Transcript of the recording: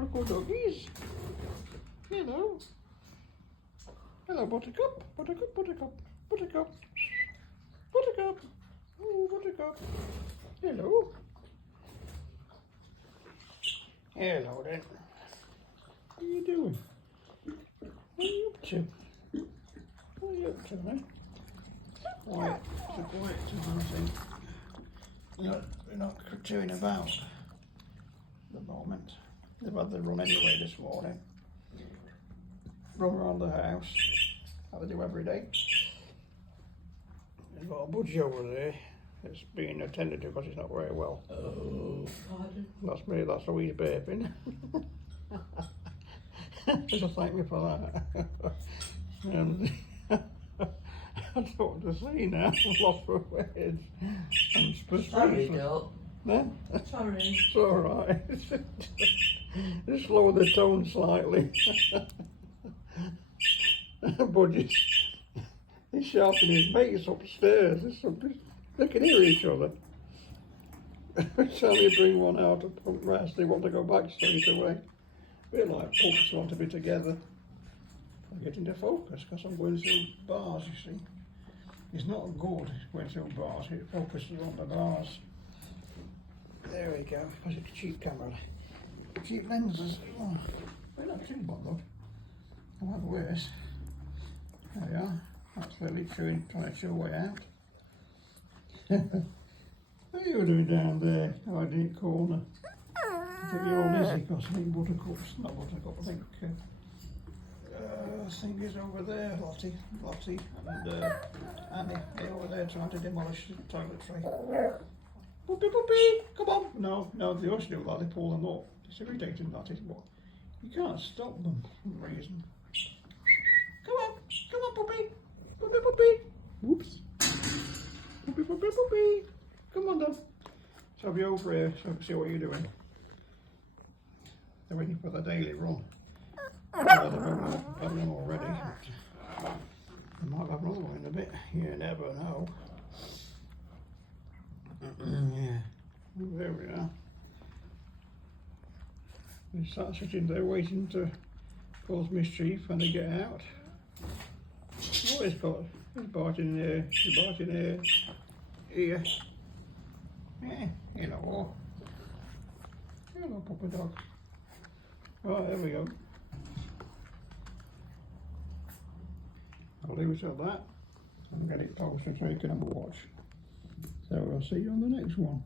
beautiful doggies. Hello. Hello, Buttercup. Buttercup, Buttercup, Buttercup. Buttercup. Oh, Buttercup. Hello. Hello then. What are you doing? What are you up to? What are you up to, man? Quiet. It's a quiet time, I think. We're not chewing about at the moment. They've had the run anyway this morning. Run around the house, like they do every day. There's got a budgie over there. It's being attended to because it's not very well. Oh, pardon? That's me, that's how he's burping. Just thank me for that. And I don't know what to say now. I've lost my words. I'm Sorry, Doc. No? Sorry. It's alright. Just lower the tone slightly. Budgie, he's sharpening his mates upstairs. They can hear each other. Every time you bring one out of pump rest, they want to go back straight away. We're like pups want to be together. I get into focus because I'm going through bars, you see. It's not good going through bars, it focuses on the bars. There we go, because it's a cheap camera. Cheap lenses. Oh, they're not too bad though. I'll have worse. There we are. That's clearly trying to chew way out. What are you doing down there? Hiding in the corner. I think you're all Lizzie because I think Buttercup's not Buttercup, I think is over there, Lottie, and Annie, they're over there trying to demolish the toiletry. Puppy, puppy, come on! No, they always do that, they pull them up. It's irritating, that is, but you can't stop them for some reason. Come on, puppy, puppy, puppy. Whoops. Puppy, puppy, puppy. Come on, then. Let's have you over here so I can see what you're doing. They're waiting for the daily run. I've had them already. I might have another one in a bit. You never know. Yeah. There we are. They start sitting there waiting to cause mischief when they get out. Oh, he's biting there, he's biting there. Here. Yeah, hello. Hello, puppy dog. Right, there we go. I'll leave it at that and get it posted so you can have a watch. So I'll see you on the next one.